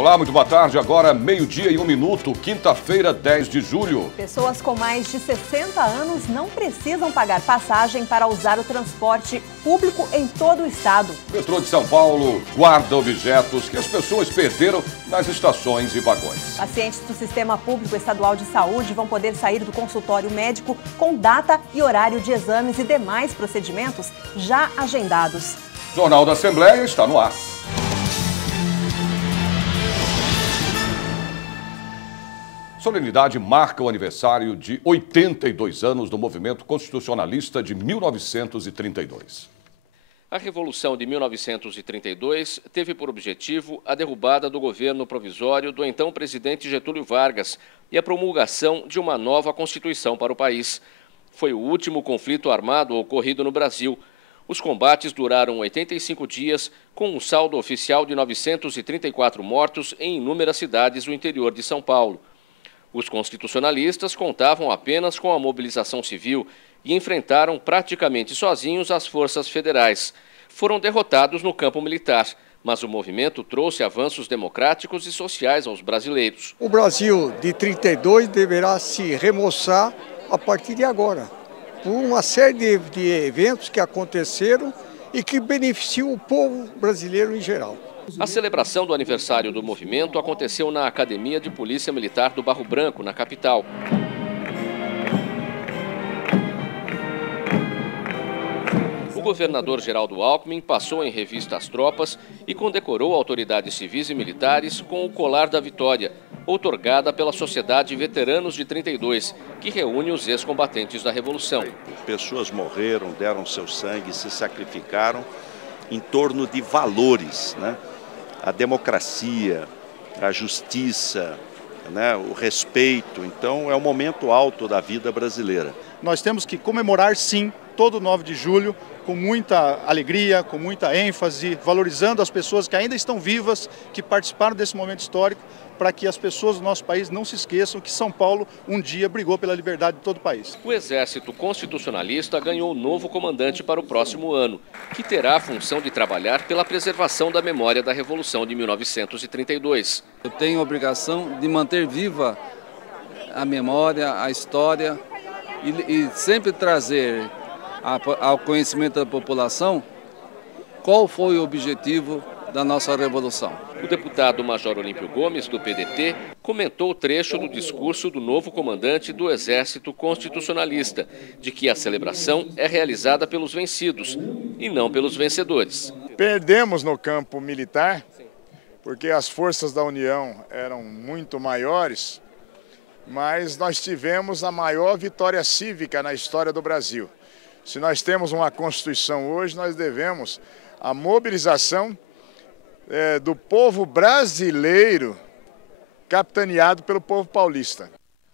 Olá, muito boa tarde. Agora, 12:01, quinta-feira, 10 de julho. Pessoas com mais de 60 anos não precisam pagar passagem para usar o transporte público em todo o estado. O metrô de São Paulo guarda objetos que as pessoas perderam nas estações e vagões. Pacientes do Sistema Público Estadual de Saúde vão poder sair do consultório médico com data e horário de exames e demais procedimentos já agendados. O Jornal da Assembleia está no ar. Solenidade marca o aniversário de 82 anos do movimento constitucionalista de 1932. A Revolução de 1932 teve por objetivo a derrubada do governo provisório do então presidente Getúlio Vargas e a promulgação de uma nova Constituição para o país. Foi o último conflito armado ocorrido no Brasil. Os combates duraram 85 dias, com um saldo oficial de 934 mortos em inúmeras cidades do interior de São Paulo. Os constitucionalistas contavam apenas com a mobilização civil e enfrentaram praticamente sozinhos as forças federais. Foram derrotados no campo militar, mas o movimento trouxe avanços democráticos e sociais aos brasileiros. O Brasil de 32 deverá se remoçar a partir de agora, por uma série de eventos que aconteceram e que beneficiam o povo brasileiro em geral. A celebração do aniversário do movimento aconteceu na Academia de Polícia Militar do Barro Branco, na capital. O governador Geraldo Alckmin passou em revista as tropas e condecorou autoridades civis e militares com o Colar da Vitória, outorgada pela Sociedade Veteranos de 32, que reúne os ex-combatentes da Revolução. Pessoas morreram, deram seu sangue, se sacrificaram em torno de valores, né? A democracia, a justiça, né? O respeito. Então, é um momento alto da vida brasileira. Nós temos que comemorar, sim, todo 9 de julho, com muita alegria, com muita ênfase, valorizando as pessoas que ainda estão vivas, que participaram desse momento histórico, para que as pessoas do nosso país não se esqueçam que São Paulo um dia brigou pela liberdade de todo o país. O Exército Constitucionalista ganhou novo comandante para o próximo ano, que terá a função de trabalhar pela preservação da memória da Revolução de 1932. Eu tenho a obrigação de manter viva a memória, a história e sempre trazer ao conhecimento da população qual foi o objetivo da nossa Revolução. O deputado Major Olímpio Gomes, do PDT, comentou o trecho do discurso do novo comandante do Exército Constitucionalista, de que a celebração é realizada pelos vencidos e não pelos vencedores. Perdemos no campo militar, porque as forças da União eram muito maiores, mas nós tivemos a maior vitória cívica na história do Brasil. Se nós temos uma Constituição hoje, nós devemos a mobilização do povo brasileiro, capitaneado pelo povo paulista.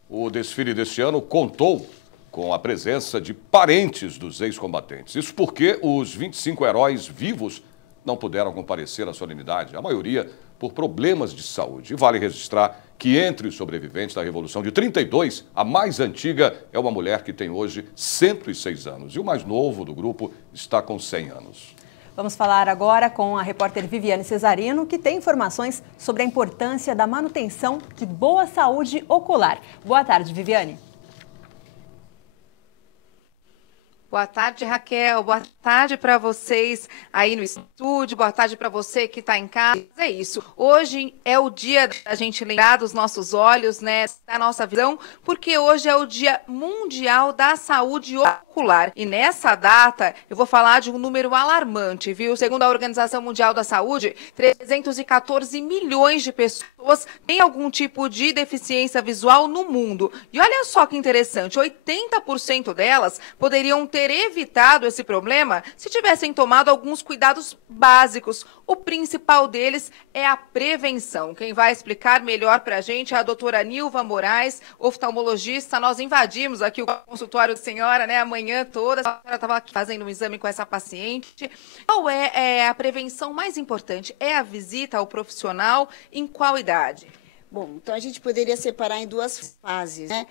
O desfile deste ano contou com a presença de parentes dos ex-combatentes. Isso porque os 25 heróis vivos não puderam comparecer à solenidade, a maioria por problemas de saúde. E vale registrar que entre os sobreviventes da Revolução de 32, a mais antiga é uma mulher que tem hoje 106 anos. E o mais novo do grupo está com 100 anos. Vamos falar agora com a repórter Viviane Cesarino, que tem informações sobre a importância da manutenção de boa saúde ocular. Boa tarde, Viviane. Boa tarde, Raquel. Boa tarde para vocês aí no estúdio. Boa tarde para você que está em casa. É isso. Hoje é o dia da gente lembrar dos nossos olhos, né, da nossa visão, porque hoje é o Dia Mundial da Saúde Ocular. E nessa data, eu vou falar de um número alarmante, viu? Segundo a Organização Mundial da Saúde, 314 milhões de pessoas têm algum tipo de deficiência visual no mundo. E olha só que interessante, 80% delas poderiam ter evitado esse problema se tivessem tomado alguns cuidados básicos. O principal deles é a prevenção. Quem vai explicar melhor para a gente é a doutora Nilva Moraes, oftalmologista. Nós invadimos aqui o consultório da senhora, né, a manhã toda. A senhora estava aqui fazendo um exame com essa paciente. Qual é a prevenção mais importante? É a visita ao profissional em qual idade? Bom, então a gente poderia separar em duas fases, né?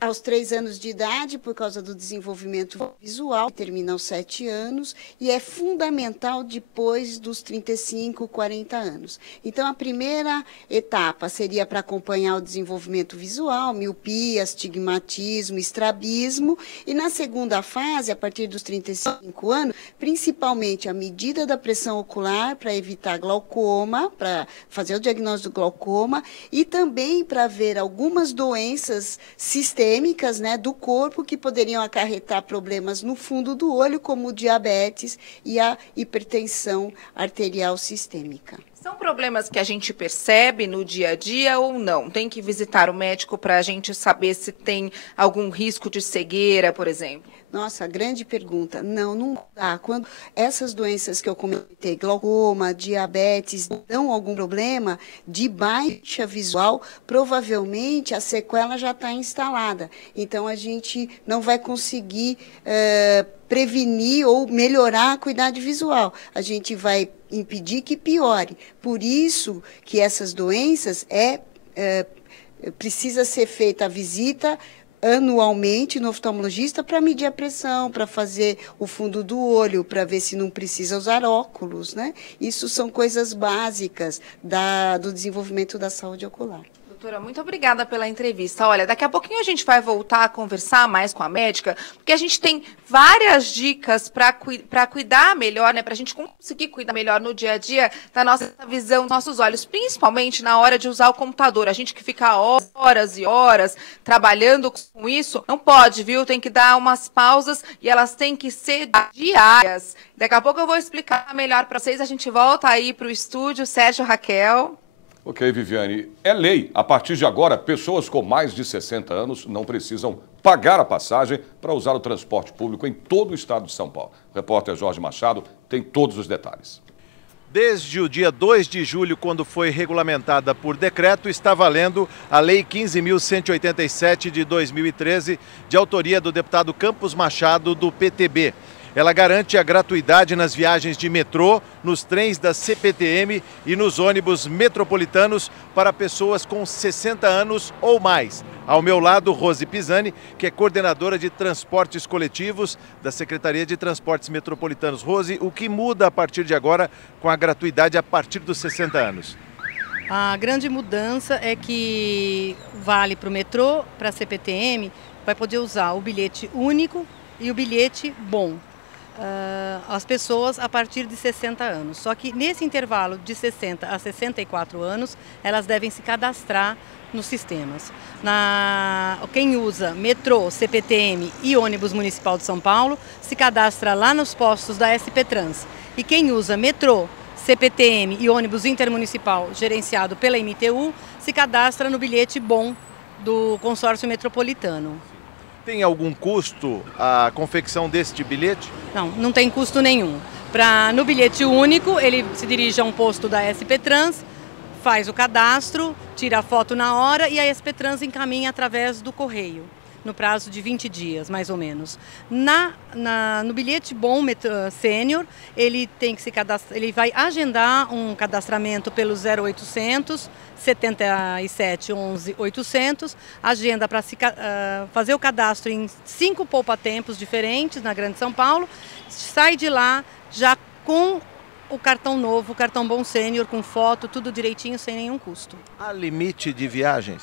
aos 3 anos de idade, por causa do desenvolvimento visual, termina aos 7 anos, e é fundamental depois dos 35, 40 anos. Então, a primeira etapa seria para acompanhar o desenvolvimento visual, miopia, astigmatismo, estrabismo, e na segunda fase, a partir dos 35 anos, principalmente a medida da pressão ocular para evitar glaucoma, para fazer o diagnóstico do glaucoma, e também para ver algumas doenças sistêmicas, né, do corpo que poderiam acarretar problemas no fundo do olho, como o diabetes e a hipertensão arterial sistêmica. São problemas que a gente percebe no dia a dia ou não? Tem que visitar o médico para a gente saber se tem algum risco de cegueira, por exemplo? Nossa, grande pergunta. Não dá. Quando essas doenças que eu comentei, glaucoma, diabetes, dão algum problema de baixa visual, provavelmente a sequela já está instalada. Então, a gente não vai conseguir prevenir ou melhorar a acuidade visual. A gente vai impedir que piore. Por isso que essas doenças precisa ser feita a visita anualmente no oftalmologista para medir a pressão, para fazer o fundo do olho, para ver se não precisa usar óculos, né? Isso são coisas básicas do desenvolvimento da saúde ocular. Doutora, muito obrigada pela entrevista. Olha, daqui a pouquinho a gente vai voltar a conversar mais com a médica, porque a gente tem várias dicas para cuidar melhor, né? Para a gente conseguir cuidar melhor no dia a dia da nossa visão, dos nossos olhos, principalmente na hora de usar o computador. A gente que fica horas e horas trabalhando com isso, não pode, viu? Tem que dar umas pausas e elas têm que ser diárias. Daqui a pouco eu vou explicar melhor para vocês. A gente volta aí para o estúdio, Sérgio, Raquel. Ok, Viviane. É lei. A partir de agora, pessoas com mais de 60 anos não precisam pagar a passagem para usar o transporte público em todo o estado de São Paulo. O repórter Jorge Machado tem todos os detalhes. Desde o dia 2 de julho, quando foi regulamentada por decreto, está valendo a Lei 15.187 de 2013, de autoria do deputado Campos Machado, do PTB. Ela garante a gratuidade nas viagens de metrô, nos trens da CPTM e nos ônibus metropolitanos para pessoas com 60 anos ou mais. Ao meu lado, Rose Pisani, que é coordenadora de transportes coletivos da Secretaria de Transportes Metropolitanos. Rose, o que muda a partir de agora com a gratuidade a partir dos 60 anos? A grande mudança é que vale para o metrô, para a CPTM, vai poder usar o bilhete único e o bilhete bom. As pessoas a partir de 60 anos. Só que nesse intervalo de 60 a 64 anos, elas devem se cadastrar nos sistemas. Quem usa metrô, CPTM e ônibus municipal de São Paulo, se cadastra lá nos postos da SP Trans. E quem usa metrô, CPTM e ônibus intermunicipal gerenciado pela MTU, se cadastra no bilhete bom do consórcio metropolitano. Tem algum custo a confecção deste bilhete? Não tem custo nenhum. No bilhete único, ele se dirige a um posto da SP Trans, faz o cadastro, tira a foto na hora e a SP Trans encaminha através do correio, no prazo de 20 dias, mais ou menos. No bilhete bom sênior, ele tem que se cadastrar, ele vai agendar um cadastramento pelo 0800 77 11 800, agenda para fazer o cadastro em 5 poupa-tempos diferentes na Grande São Paulo, sai de lá já com o cartão novo, o cartão bom sênior, com foto, tudo direitinho, sem nenhum custo. Há limite de viagens?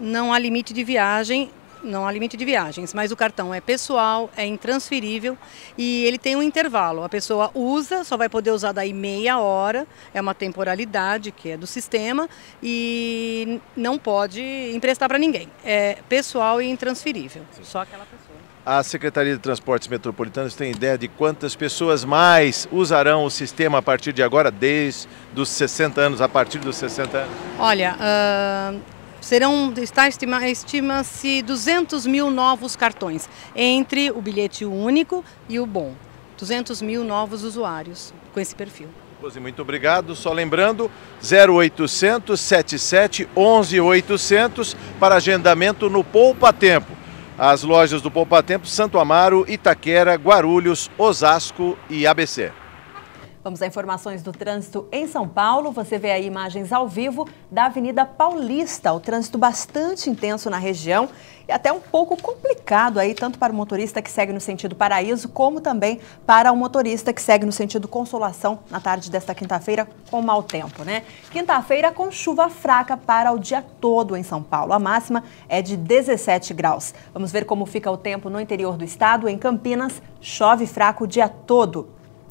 Não há limite de viagem. Não há limite de viagens, mas o cartão é pessoal, é intransferível e ele tem um intervalo. A pessoa usa, só vai poder usar daí meia hora, é uma temporalidade que é do sistema e não pode emprestar para ninguém. É pessoal e intransferível, só aquela pessoa. A Secretaria de Transportes Metropolitanos tem ideia de quantas pessoas mais usarão o sistema a partir de agora, desde os 60 anos, a partir dos 60 anos? Olha, estima-se 200 mil novos cartões, entre o bilhete único e o bom. 200 mil novos usuários com esse perfil. Rose, muito obrigado. Só lembrando, 0800 77 11 800 para agendamento no Poupa Tempo. As lojas do Poupa Tempo, Santo Amaro, Itaquera, Guarulhos, Osasco e ABC. Vamos a informações do trânsito em São Paulo. Você vê aí imagens ao vivo da Avenida Paulista. O trânsito bastante intenso na região e até um pouco complicado aí, tanto para o motorista que segue no sentido Paraíso, como também para o motorista que segue no sentido Consolação na tarde desta quinta-feira com mau tempo, né? Quinta-feira com chuva fraca para o dia todo em São Paulo. A máxima é de 17 graus. Vamos ver como fica o tempo no interior do estado. Em Campinas, chove fraco o dia todo.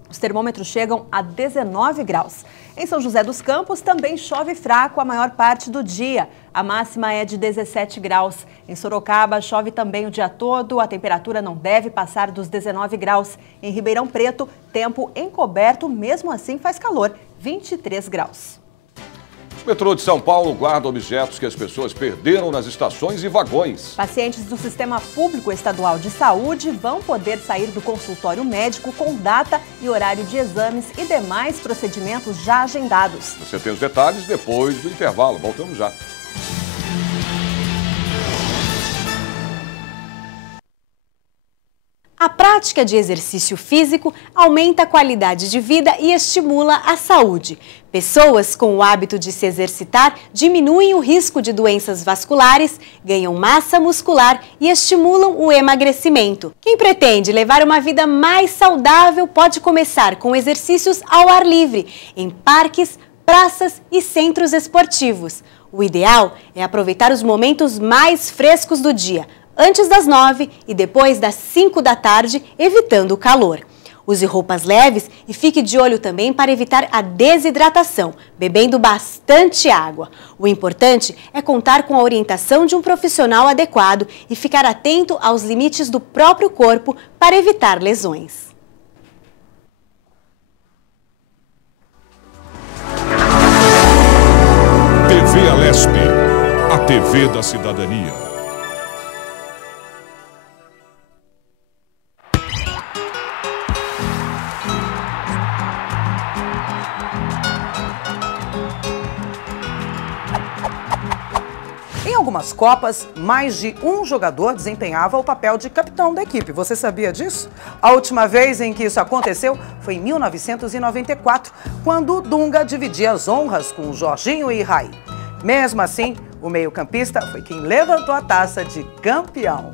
Os termômetros chegam a 19 graus. Em São José dos Campos também chove fraco a maior parte do dia. A máxima é de 17 graus. Em Sorocaba chove também o dia todo. A temperatura não deve passar dos 19 graus. Em Ribeirão Preto, tempo encoberto, mesmo assim faz calor, 23 graus. O metrô de São Paulo guarda objetos que as pessoas perderam nas estações e vagões. Pacientes do Sistema Público Estadual de Saúde vão poder sair do consultório médico com data e horário de exames e demais procedimentos já agendados. Você tem os detalhes depois do intervalo. Voltamos já. A prática de exercício físico aumenta a qualidade de vida e estimula a saúde. Pessoas com o hábito de se exercitar diminuem o risco de doenças vasculares, ganham massa muscular e estimulam o emagrecimento. Quem pretende levar uma vida mais saudável pode começar com exercícios ao ar livre, em parques, praças e centros esportivos. O ideal é aproveitar os momentos mais frescos do dia, antes das 9 e depois das 5 da tarde, evitando o calor. Use roupas leves e fique de olho também para evitar a desidratação, bebendo bastante água. O importante é contar com a orientação de um profissional adequado e ficar atento aos limites do próprio corpo para evitar lesões. TV Alesp, a TV da cidadania. Em algumas Copas, mais de um jogador desempenhava o papel de capitão da equipe. Você sabia disso? A última vez em que isso aconteceu foi em 1994, quando o Dunga dividia as honras com o Jorginho e Raí. Mesmo assim, o meio-campista foi quem levantou a taça de campeão.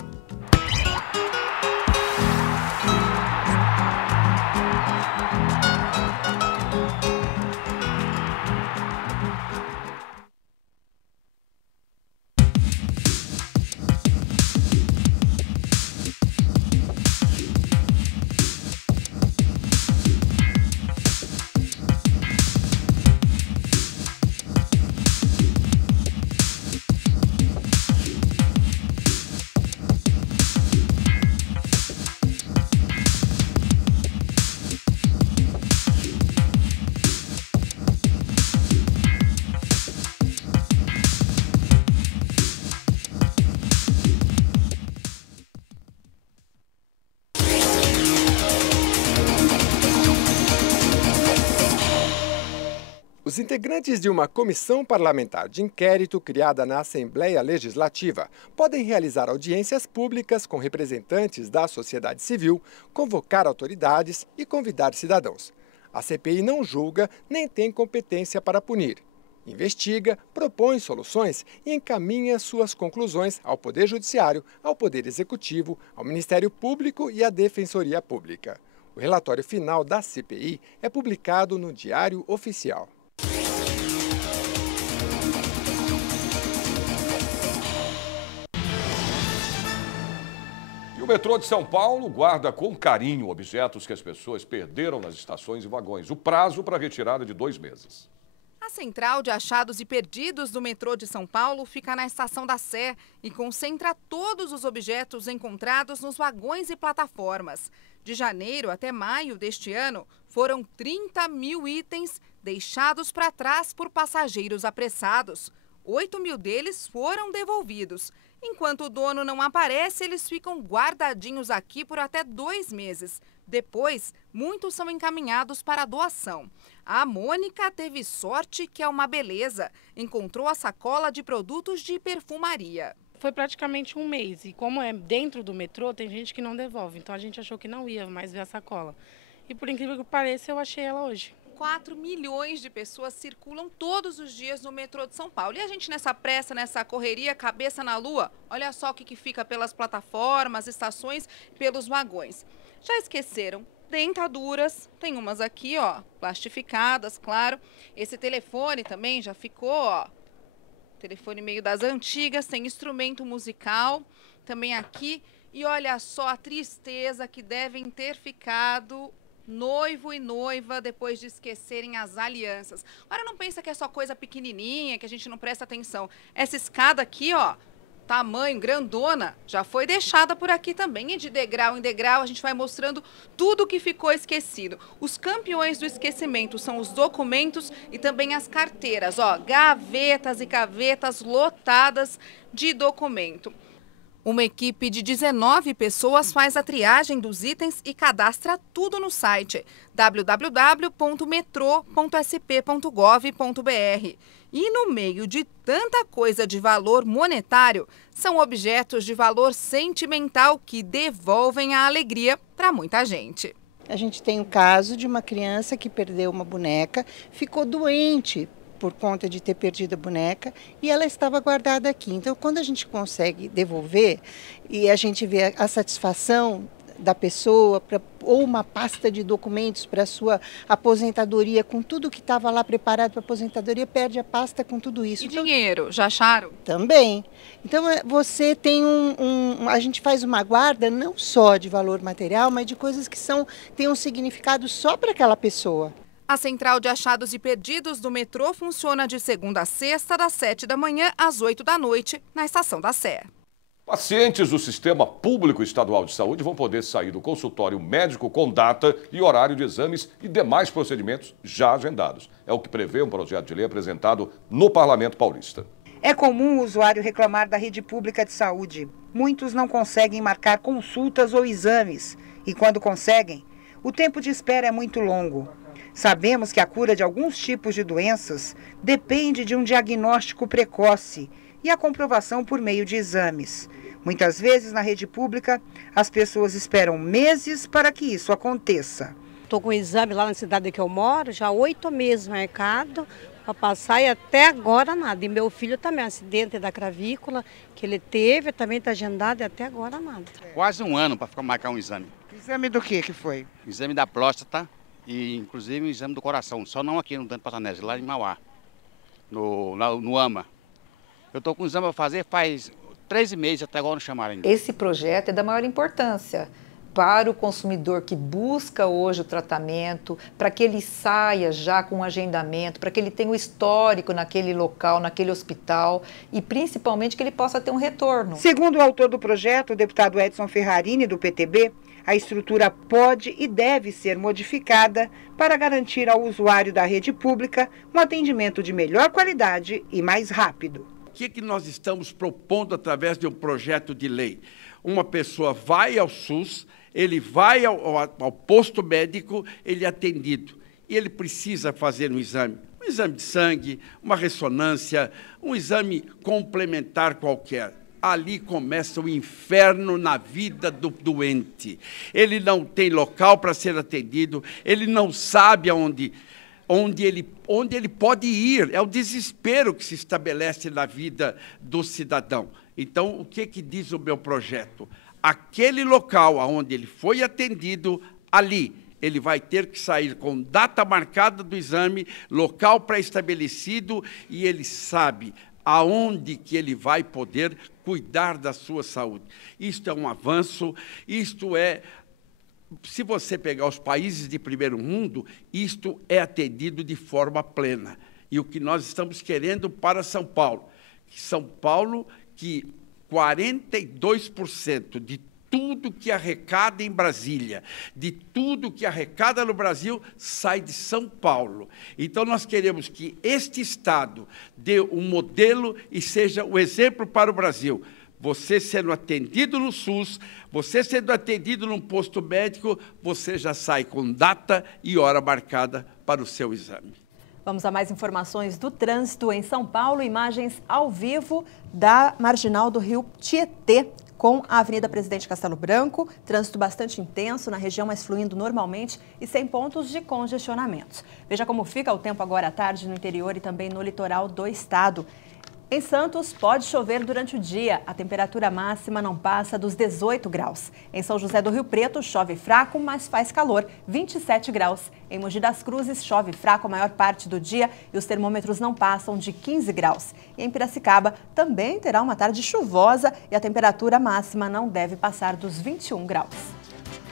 Os integrantes de uma comissão parlamentar de inquérito criada na Assembleia Legislativa podem realizar audiências públicas com representantes da sociedade civil, convocar autoridades e convidar cidadãos. A CPI não julga nem tem competência para punir. Investiga, propõe soluções e encaminha suas conclusões ao Poder Judiciário, ao Poder Executivo, ao Ministério Público e à Defensoria Pública. O relatório final da CPI é publicado no Diário Oficial. O metrô de São Paulo guarda com carinho objetos que as pessoas perderam nas estações e vagões. O prazo para retirada é de 2 meses. A central de achados e perdidos do metrô de São Paulo fica na Estação da Sé e concentra todos os objetos encontrados nos vagões e plataformas. De janeiro até maio deste ano, foram 30 mil itens deixados para trás por passageiros apressados. 8 mil deles foram devolvidos. Enquanto o dono não aparece, eles ficam guardadinhos aqui por até 2 meses. Depois, muitos são encaminhados para doação. A Mônica teve sorte, que é uma beleza. Encontrou a sacola de produtos de perfumaria. Foi praticamente 1 mês e como é dentro do metrô, tem gente que não devolve. Então a gente achou que não ia mais ver a sacola. e por incrível que pareça, eu achei ela hoje. 4 milhões de pessoas circulam todos os dias no metrô de São Paulo. E a gente nessa pressa, nessa correria, cabeça na lua, olha só o que fica pelas plataformas, estações, pelos vagões. Já esqueceram? Dentaduras, tem umas aqui, ó, plastificadas, claro. Esse telefone também já ficou, ó, telefone meio das antigas, tem instrumento musical também aqui. E olha só a tristeza que devem ter ficado noivo e noiva depois de esquecerem as alianças. Agora não pensa que é só coisa pequenininha, que a gente não presta atenção. Essa escada aqui, ó, tamanho, grandona, já foi deixada por aqui também. E de degrau em degrau a gente vai mostrando tudo que ficou esquecido. Os campeões do esquecimento são os documentos e também as carteiras, ó, gavetas e gavetas lotadas de documento. Uma equipe de 19 pessoas faz a triagem dos itens e cadastra tudo no site www.metrô.sp.gov.br. E no meio de tanta coisa de valor monetário, são objetos de valor sentimental que devolvem a alegria para muita gente. A gente tem o caso de uma criança que perdeu uma boneca, ficou doente por conta de ter perdido a boneca e ela estava guardada aqui. Então, quando a gente consegue devolver e a gente vê a satisfação da pessoa, ou uma pasta de documentos para a sua aposentadoria, com tudo que estava lá preparado para a aposentadoria, perde a pasta com tudo isso. E dinheiro, já acharam? Também. Então, você tem a gente faz uma guarda não só de valor material, mas de coisas que têm um significado só para aquela pessoa. A Central de Achados e Perdidos do metrô funciona de segunda a sexta, das 7 da manhã às 8 da noite, na Estação da Sé. Pacientes do Sistema Público Estadual de Saúde vão poder sair do consultório médico com data e horário de exames e demais procedimentos já agendados. É o que prevê um projeto de lei apresentado no Parlamento Paulista. É comum o usuário reclamar da rede pública de saúde. Muitos não conseguem marcar consultas ou exames. E quando conseguem, o tempo de espera é muito longo. Sabemos que a cura de alguns tipos de doenças depende de um diagnóstico precoce e a comprovação por meio de exames. Muitas vezes, na rede pública, as pessoas esperam meses para que isso aconteça. Estou com um exame lá na cidade que eu moro, já 8 meses marcado para passar e até agora nada. E meu filho também, acidente da clavícula que ele teve, também está agendado e até agora nada. Quase um ano para marcar um exame. Exame do que foi? Exame da próstata. E inclusive o exame do coração, só não aqui no Dante Passanese, lá em Mauá, no AMA. Eu estou com o exame para fazer faz 13 meses, até agora não chamaram ainda. Esse projeto é da maior importância para o consumidor que busca hoje o tratamento, para que ele saia já com um agendamento, para que ele tenha o histórico naquele local, naquele hospital e principalmente que ele possa ter um retorno. Segundo o autor do projeto, o deputado Edson Ferrarini, do PTB, a estrutura pode e deve ser modificada para garantir ao usuário da rede pública um atendimento de melhor qualidade e mais rápido. O que nós estamos propondo através de um projeto de lei? Uma pessoa vai ao SUS, ele vai ao posto médico, ele é atendido. E ele precisa fazer um exame de sangue, uma ressonância, um exame complementar qualquer. Ali começa o inferno na vida do doente. Ele não tem local para ser atendido, ele não sabe onde ele pode ir. É o desespero que se estabelece na vida do cidadão. Então, o que diz o meu projeto? Aquele local onde ele foi atendido, ali, ele vai ter que sair com data marcada do exame, local pré-estabelecido, e ele sabe aonde que ele vai poder cuidar da sua saúde. Isto é um avanço, isto é, se você pegar os países de primeiro mundo, isto é atendido de forma plena. E o que nós estamos querendo para São Paulo, que 42% de tudo que arrecada em Brasília, de tudo que arrecada no Brasil, sai de São Paulo. Então, nós queremos que este Estado dê um modelo e seja o exemplo para o Brasil. Você sendo atendido no SUS, você sendo atendido num posto médico, você já sai com data e hora marcada para o seu exame. Vamos a mais informações do trânsito em São Paulo. Imagens ao vivo da marginal do Rio Tietê. com a Avenida Presidente Castelo Branco, trânsito bastante intenso na região, mas fluindo normalmente e sem pontos de congestionamento. Veja como fica o tempo agora à tarde no interior e também no litoral do estado. Em Santos, pode chover durante o dia. A temperatura máxima não passa dos 18 graus. Em São José do Rio Preto, chove fraco, mas faz calor, 27 graus. Em Mogi das Cruzes, chove fraco a maior parte do dia e os termômetros não passam de 15 graus. E em Piracicaba, também terá uma tarde chuvosa e a temperatura máxima não deve passar dos 21 graus.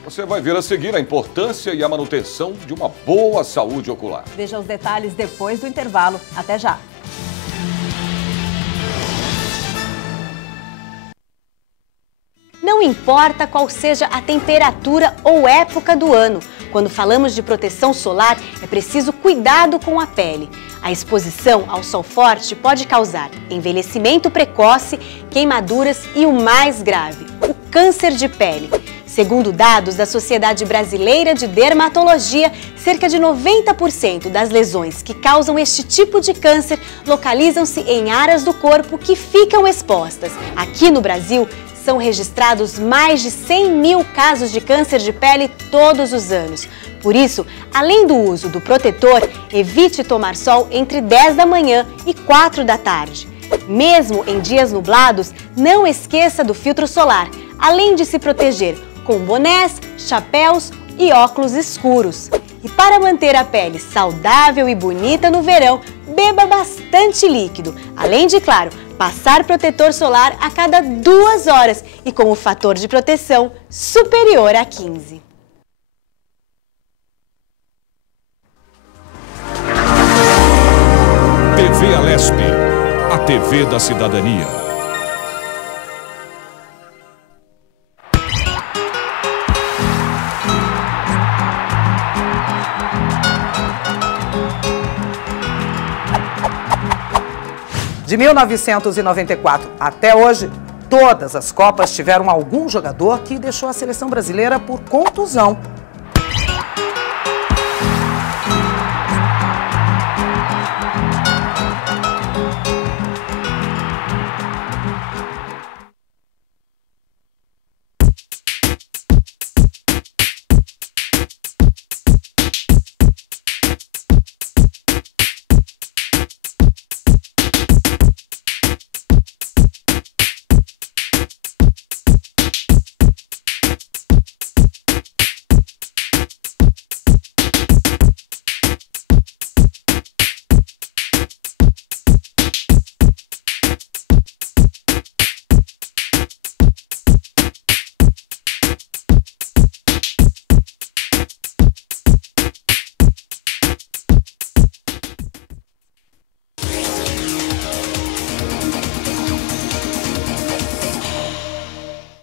Você vai ver a seguir a importância e a manutenção de uma boa saúde ocular. Veja os detalhes depois do intervalo. Até já! Não importa qual seja a temperatura ou época do ano, quando falamos de proteção solar, é preciso cuidado com a pele. A exposição ao sol forte pode causar envelhecimento precoce, queimaduras e o mais grave, o câncer de pele. Segundo dados da Sociedade Brasileira de Dermatologia, cerca de 90% das lesões que causam este tipo de câncer localizam-se em áreas do corpo que ficam expostas. Aqui no Brasil, são registrados mais de 100 mil casos de câncer de pele todos os anos. Por isso, além do uso do protetor, evite tomar sol entre 10 da manhã e 4 da tarde. Mesmo em dias nublados, não esqueça do filtro solar, além de se proteger com bonés, chapéus e óculos escuros. E para manter a pele saudável e bonita no verão, beba bastante líquido, além de, claro, passar protetor solar a cada 2 horas e com o fator de proteção superior a 15. TV Alesp, a TV da cidadania. De 1994 até hoje, todas as Copas tiveram algum jogador que deixou a seleção brasileira por contusão.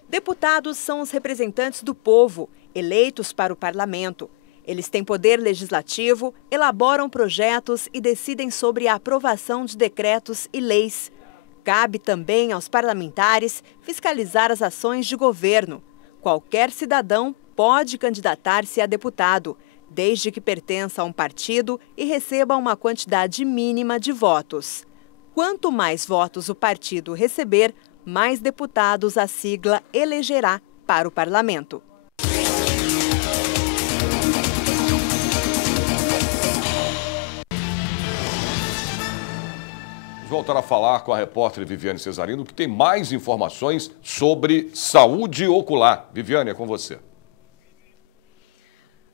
Deputados são os representantes do povo, eleitos para o parlamento. Eles têm poder legislativo, elaboram projetos e decidem sobre a aprovação de decretos e leis. Cabe também aos parlamentares fiscalizar as ações de governo. Qualquer cidadão pode candidatar-se a deputado, desde que pertença a um partido e receba uma quantidade mínima de votos. Quanto mais votos o partido receber, mais deputados a sigla elegerá para o parlamento. Vamos voltar a falar com a repórter Viviane Cesarino, que tem mais informações sobre saúde ocular. Viviane, é com você.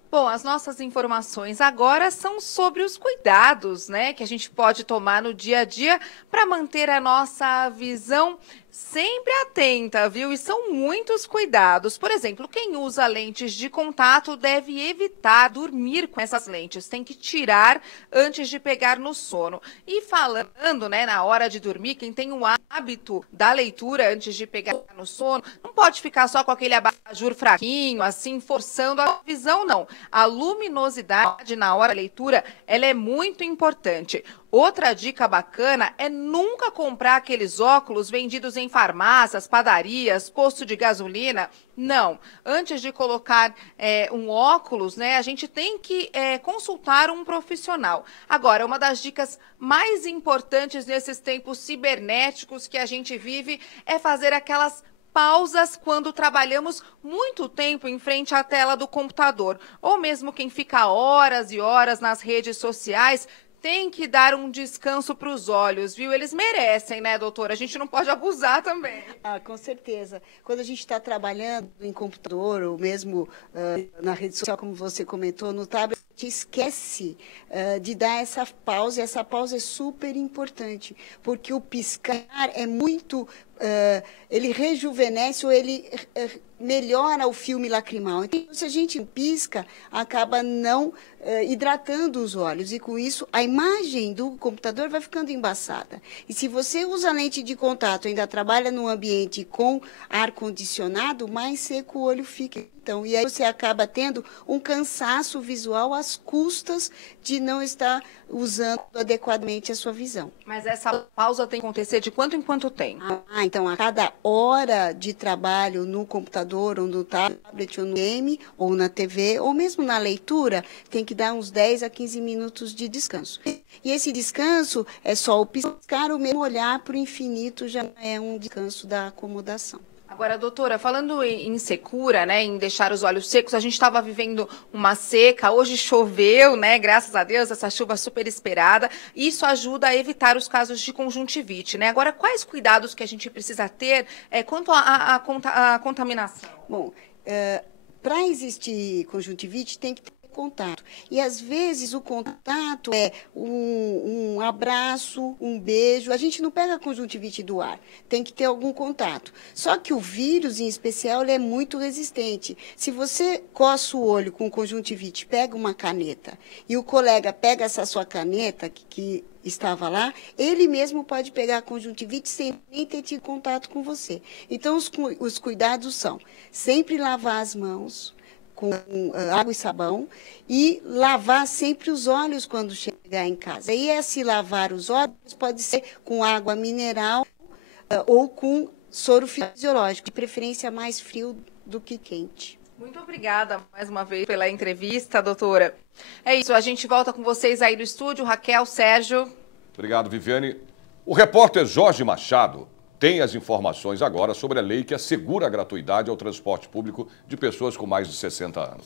Bom, as nossas informações agora são sobre os cuidados, né, que a gente pode tomar no dia a dia para manter a nossa visão sempre atenta, viu? E são muitos cuidados. Por exemplo, quem usa lentes de contato deve evitar dormir com essas lentes. Tem que tirar antes de pegar no sono. E falando, né, na hora de dormir, quem tem o hábito da leitura antes de pegar no sono, não pode ficar só com aquele abajur fraquinho, assim, forçando a visão, não. A luminosidade na hora da leitura, ela é muito importante. Outra dica bacana é nunca comprar aqueles óculos vendidos em farmácias, padarias, posto de gasolina. Não. Antes de colocar um óculos, né, a gente tem que consultar um profissional. Agora, uma das dicas mais importantes nesses tempos cibernéticos que a gente vive é fazer aquelas pausas quando trabalhamos muito tempo em frente à tela do computador, ou mesmo quem fica horas e horas nas redes sociais, tem que dar um descanso para os olhos, viu? Eles merecem, né, doutora? A gente não pode abusar também. Com certeza. Quando a gente está trabalhando em computador ou mesmo na rede social, como você comentou, no tablet, a gente esquece de dar essa pausa, e essa pausa é super importante, porque o piscar é muito... ele rejuvenesce ou ele melhora o filme lacrimal. Então, se a gente pisca, acaba não hidratando os olhos, e com isso a imagem do computador vai ficando embaçada. E se você usa lente de contato, ainda trabalha num ambiente com ar-condicionado, mais seco o olho fica. Então, e aí você acaba tendo um cansaço visual às custas de não estar usando adequadamente a sua visão. Mas essa pausa tem que acontecer de quanto em quanto tempo? Então, a cada hora de trabalho no computador, ou no tablet, ou no game, ou na TV, ou mesmo na leitura, tem que dar uns 10 a 15 minutos de descanso. E esse descanso é só o piscar, ou mesmo olhar para o infinito já é um descanso da acomodação. Agora, doutora, falando em secura, né, em deixar os olhos secos, a gente estava vivendo uma seca, hoje choveu, né, graças a Deus, essa chuva super esperada, isso ajuda a evitar os casos de conjuntivite, né? Agora, quais cuidados que a gente precisa ter quanto à contaminação? Bom, para existir conjuntivite tem que ter contato. E, às vezes, o contato é um abraço, um beijo. A gente não pega a conjuntivite do ar, tem que ter algum contato. Só que o vírus, em especial, ele é muito resistente. Se você coça o olho com conjuntivite, pega uma caneta, e o colega pega essa sua caneta, que estava lá, ele mesmo pode pegar a conjuntivite sem nem ter tido contato com você. Então, os cuidados são sempre lavar as mãos com água e sabão, e lavar sempre os olhos quando chegar em casa. E esse lavar os olhos pode ser com água mineral ou com soro fisiológico, de preferência mais frio do que quente. Muito obrigada mais uma vez pela entrevista, doutora. É isso, a gente volta com vocês aí do estúdio. Raquel, Sérgio. Obrigado, Viviane. O repórter Jorge Machado tem as informações agora sobre a lei que assegura a gratuidade ao transporte público de pessoas com mais de 60 anos.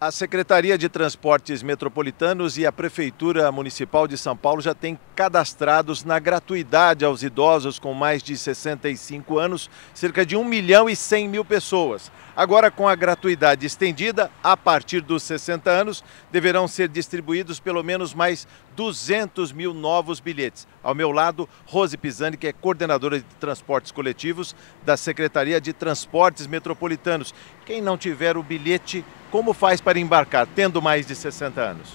A Secretaria de Transportes Metropolitanos e a Prefeitura Municipal de São Paulo já têm cadastrados na gratuidade aos idosos com mais de 65 anos, cerca de 1.100.000 pessoas. Agora, com a gratuidade estendida, a partir dos 60 anos, deverão ser distribuídos pelo menos mais 200.000 novos bilhetes. Ao meu lado, Rose Pisani, que é coordenadora de transportes coletivos da Secretaria de Transportes Metropolitanos. Quem não tiver o bilhete, como faz para embarcar, tendo mais de 60 anos?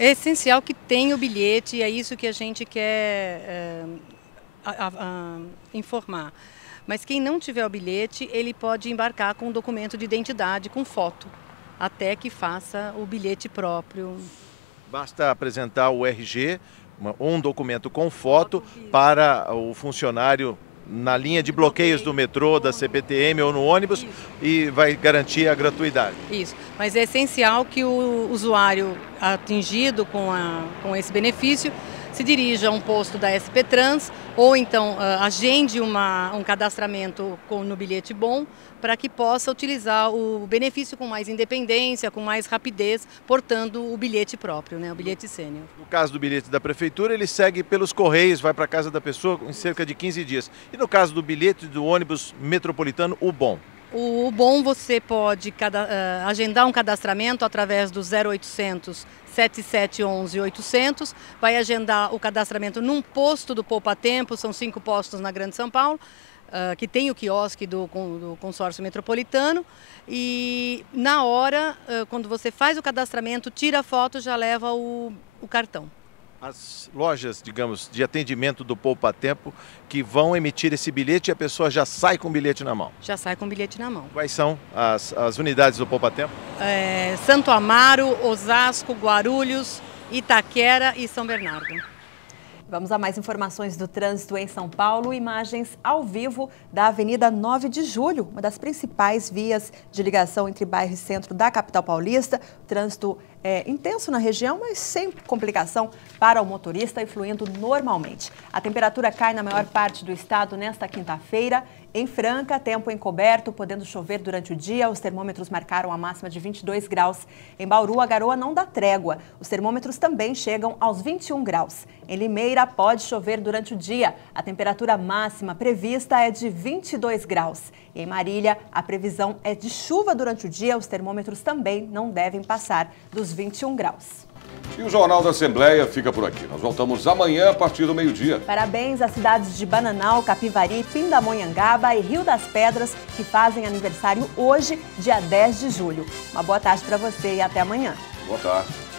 É essencial que tenha o bilhete, e é isso que a gente quer informar. Mas quem não tiver o bilhete, ele pode embarcar com um documento de identidade, com foto, até que faça o bilhete próprio. Basta apresentar o RG, um documento com foto, para o funcionário na linha de bloqueios do metrô, da CPTM ou no ônibus, e vai garantir a gratuidade. Isso, mas é essencial que o usuário atingido com esse benefício se dirija a um posto da SP Trans ou então agende um cadastramento no bilhete bom para que possa utilizar o benefício com mais independência, com mais rapidez, portando o bilhete próprio, né, o bilhete sênior. No caso do bilhete da Prefeitura, ele segue pelos Correios, vai para a casa da pessoa em cerca de 15 dias. E no caso do bilhete do ônibus metropolitano, o bom? O bom, você pode agendar um cadastramento através do 0800 7711 800, vai agendar o cadastramento num posto do Poupa Tempo, são 5 postos na Grande São Paulo, que tem o quiosque do consórcio metropolitano, e na hora, quando você faz o cadastramento, tira a foto, já leva o cartão. As lojas, digamos, de atendimento do Poupa Tempo que vão emitir esse bilhete e a pessoa já sai com o bilhete na mão? Já sai com o bilhete na mão. Quais são as unidades do Poupa Tempo? Santo Amaro, Osasco, Guarulhos, Itaquera e São Bernardo. Vamos a mais informações do trânsito em São Paulo. Imagens ao vivo da Avenida 9 de Julho, uma das principais vias de ligação entre bairro e centro da capital paulista. O trânsito é intenso na região, mas sem complicação para o motorista e fluindo normalmente. A temperatura cai na maior parte do estado nesta quinta-feira Em Franca, tempo encoberto, podendo chover durante o dia. Os termômetros marcaram a máxima de 22 graus. Em Bauru, a garoa não dá trégua. Os termômetros também chegam aos 21 graus. Em Limeira, pode chover durante o dia. A temperatura máxima prevista é de 22 graus. E em Marília, a previsão é de chuva durante o dia. Os termômetros também não devem passar dos 21 graus. E o Jornal da Assembleia fica por aqui. Nós voltamos amanhã a partir do meio-dia. Parabéns às cidades de Bananal, Capivari, Pindamonhangaba e Rio das Pedras, que fazem aniversário hoje, dia 10 de julho. Uma boa tarde para você e até amanhã. Boa tarde.